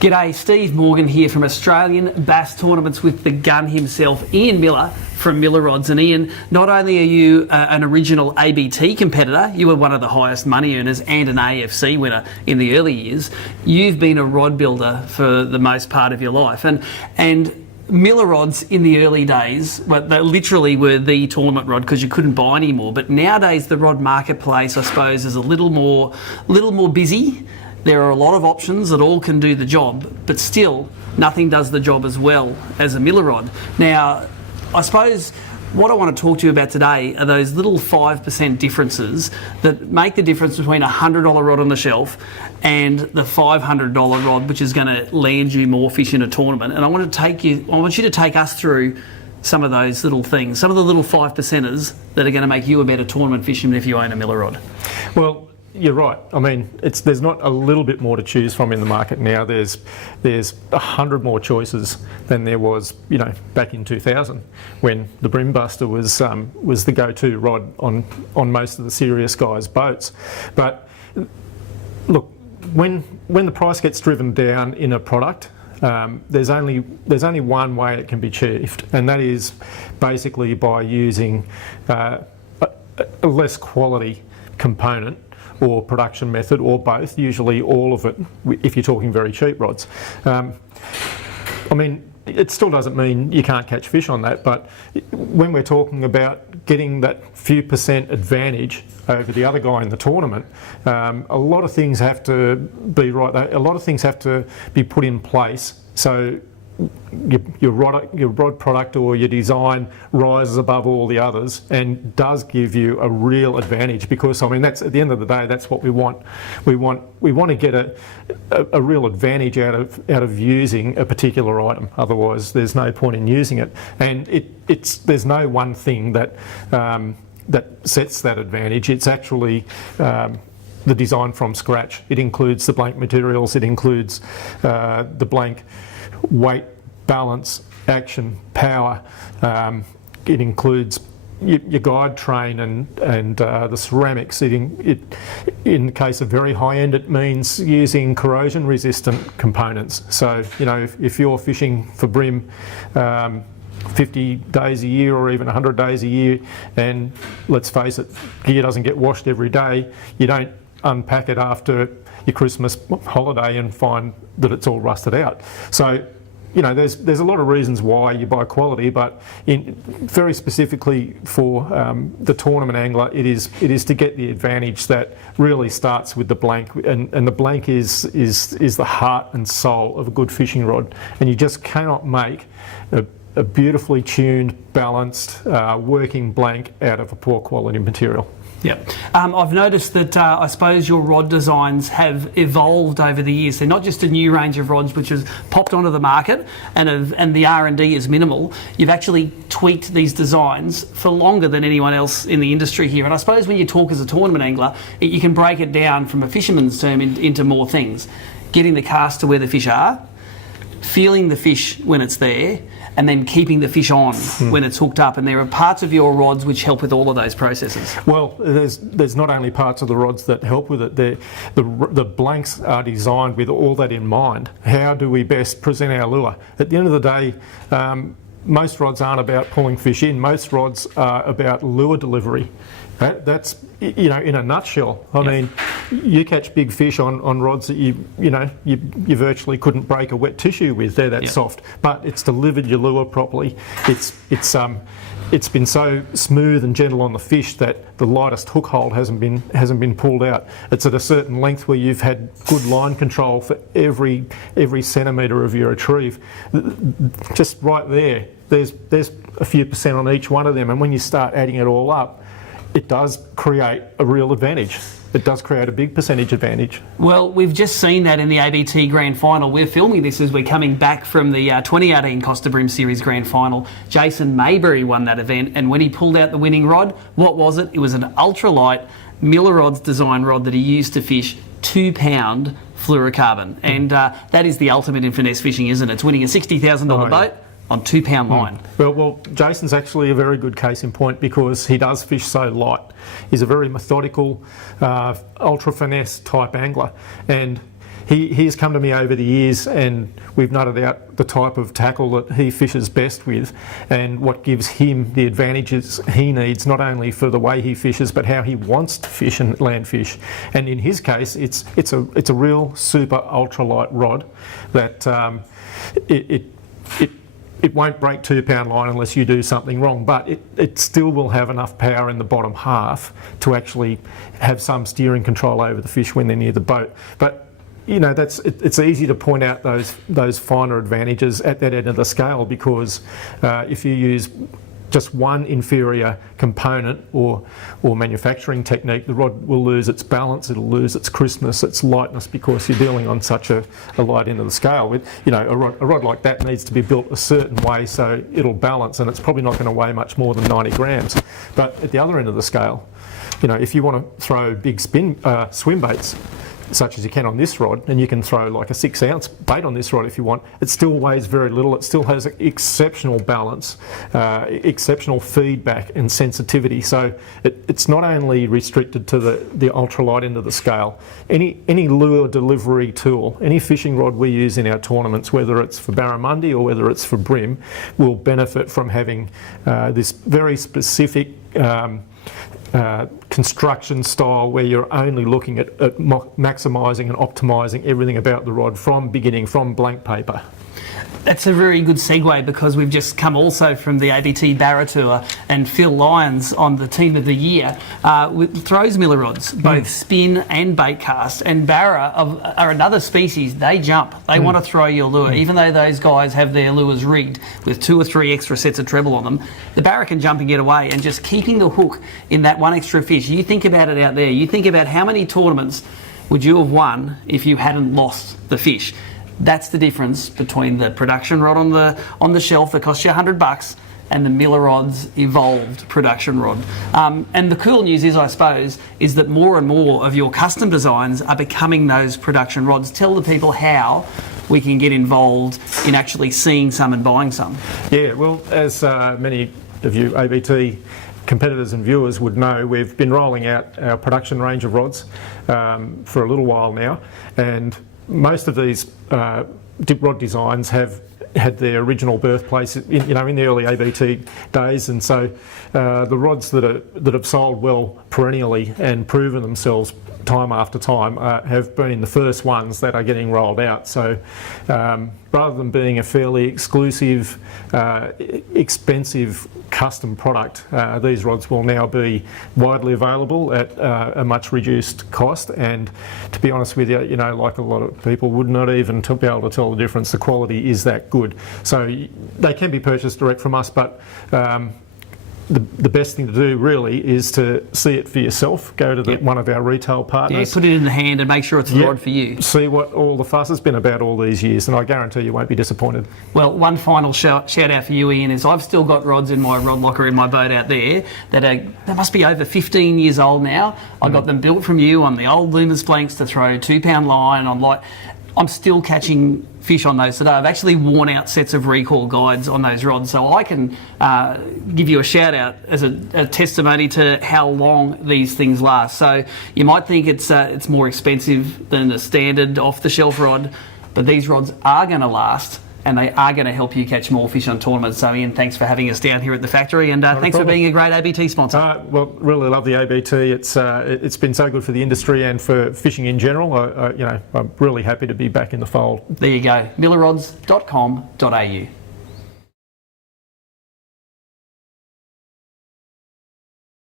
G'day, Steve Morgan here from Australian Bass Tournaments with the gun himself, Ian Miller from Millerods. And Ian, not only are you an original ABT competitor, you were one of the highest money earners and an AFC winner in the early years, you've been a rod builder for the most part of your life. And Millerods in the early days, well, they literally were the tournament rod because you couldn't buy any more. But nowadays the rod marketplace, I suppose, is a little more busy. There are a lot of options that all can do the job, but still nothing does the job as well as a Millerod. Now, I suppose what I want to talk to you about today are those little 5% differences that make the difference between a $100 rod on the shelf and the $500 rod, which is going to land you more fish in a tournament. And I want you to take us through some of those little things, some of the little 5%ers that are going to make you a better tournament fisherman if you own a Millerod. Well, you're right. I mean, there's not a little bit more to choose from in the market now. There's 100 more choices than there was, back in 2000 when the Brimbuster was the go-to rod on most of the serious guys' boats. But look, when the price gets driven down in a product, there's only one way it can be achieved, and that is basically by using a less quality component or production method, or both, usually all of it, if you're talking very cheap rods. I mean, it still doesn't mean you can't catch fish on that, but when we're talking about getting that few percent advantage over the other guy in the tournament, a lot of things have to be right. A lot of things have to be put in place so your rod product or your design rises above all the others and does give you a real advantage, because I mean, that's at the end of the day, that's what we want. We want to get a real advantage out of using a particular item. Otherwise, there's no point in using it. And there's no one thing that sets that advantage. It's actually the design from scratch. It includes the blank materials. It includes the blank weight, balance, action, power. It includes your guide train and the ceramics. In the case of very high end, it means using corrosion resistant components. So if you're fishing for brim 50 days a year or even 100 days a year, and let's face it, gear doesn't get washed every day, you don't unpack it after your Christmas holiday and find that it's all rusted out. So there's a lot of reasons why you buy quality, but very specifically for the tournament angler, it is to get the advantage that really starts with the blank, and the blank is the heart and soul of a good fishing rod, and you just cannot make a beautifully tuned, balanced, working blank out of a poor quality material. Yeah, I've noticed that I suppose your rod designs have evolved over the years. They're not just a new range of rods which has popped onto the market and the R&D is minimal. You've actually tweaked these designs for longer than anyone else in the industry here. And I suppose when you talk as a tournament angler, you can break it down from a fisherman's term into more things. Getting the cast to where the fish are, feeling the fish when it's there, and then keeping the fish on when it's hooked up. And there are parts of your rods which help with all of those processes. Well, there's not only parts of the rods that help with it. The blanks are designed with all that in mind. How do we best present our lure? At the end of the day, most rods aren't about pulling fish in. Most rods are about lure delivery. That's in a nutshell. I mean, you catch big fish on rods that you virtually couldn't break a wet tissue with. They're that soft, but it's delivered your lure properly. It's been so smooth and gentle on the fish that the lightest hook hold hasn't been pulled out. It's at a certain length where you've had good line control for every centimetre of your retrieve. Just right there, there's a few percent on each one of them, and when you start adding it all up, it does create a real advantage. It does create a big percentage advantage. Well, we've just seen that in the ABT Grand Final. We're filming this as we're coming back from the 2018 Costa Brim Series Grand Final. Jason Mayberry won that event, and when he pulled out the winning rod, what was it? It was an ultralight Millerods design rod that he used to fish 2-pound fluorocarbon. And that is the ultimate in finesse fishing, isn't it? It's winning a $60,000 boat on 2-pound line. Well, Jason's actually a very good case in point because he does fish so light. He's a very methodical, ultra finesse type angler, and he's come to me over the years, and we've nutted out the type of tackle that he fishes best with, and what gives him the advantages he needs, not only for the way he fishes, but how he wants to fish and land fish. And in his case, it's a real super ultralight rod that it won't break 2 pound line unless you do something wrong, but it still will have enough power in the bottom half to actually have some steering control over the fish when they're near the boat. But you know, it's easy to point out those finer advantages at that end of the scale, because if you use just one inferior component or manufacturing technique, the rod will lose its balance, it'll lose its crispness, its lightness, because you're dealing on such a light end of the scale. With, you know, a rod like that needs to be built a certain way so it'll balance, and it's probably not going to weigh much more than 90 grams. But at the other end of the scale, you know, if you want to throw big swim baits, such as you can on this rod, and you can throw like a 6 ounce bait on this rod if you want, it still weighs very little, it still has exceptional balance, exceptional feedback and sensitivity. So it's not only restricted to the ultralight end of the scale. Any lure delivery tool, any fishing rod we use in our tournaments, whether it's for barramundi or whether it's for bream, will benefit from having this very specific construction style, where you're only looking at maximising and optimising everything about the rod from beginning, from blank paper. That's a very good segue, because we've just come also from the ABT Barra Tour, and Phil Lyons on the Team of the Year throws Millerods, both spin and bait cast. And Barra are another species, they jump. They want to throw your lure. Even though those guys have their lures rigged with 2 or 3 extra sets of treble on them, the Barra can jump and get away. And just keeping the hook in that one extra fish, you think about it out there, you think about how many tournaments would you have won if you hadn't lost the fish. That's the difference between the production rod on the shelf that costs you $100 and the Millerods evolved production rod. And the cool news is, I suppose, is that more and more of your custom designs are becoming those production rods. Tell the people how we can get involved in actually seeing some and buying some. Yeah, well, as many of you ABT competitors and viewers would know, we've been rolling out our production range of rods for a little while now, and most of these rod designs have had their original birthplace in the early ABT days, and so the rods that have sold well perennially and proven themselves time after time have been the first ones that are getting rolled out. So rather than being a fairly exclusive, expensive custom product, these rods will now be widely available at a much reduced cost. And to be honest with you, like a lot of people would not even be able to tell the difference. The quality is that good. So they can be purchased direct from us, but the best thing to do really is to see it for yourself. Go to one of our retail partners. Yeah, put it in the hand and make sure it's the rod for you. See what all the fuss has been about all these years, and I guarantee you won't be disappointed. Well, one final shout out for you, Ian, is I've still got rods in my rod locker in my boat out there that must be over 15 years old now. I got them built from you on the old Loomis blanks to throw 2 pound line on light. I'm still catching fish on those today. I've actually worn out sets of recall guides on those rods, so I can give you a shout out as a testimony to how long these things last. So you might think it's more expensive than a standard off the shelf rod, but these rods are going to last, and they are going to help you catch more fish on tournaments. So Ian, thanks for having us down here at the factory, and thanks for being a great ABT sponsor. Well, really love the ABT. It's been so good for the industry and for fishing in general. I'm really happy to be back in the fold. There you go, millerods.com.au.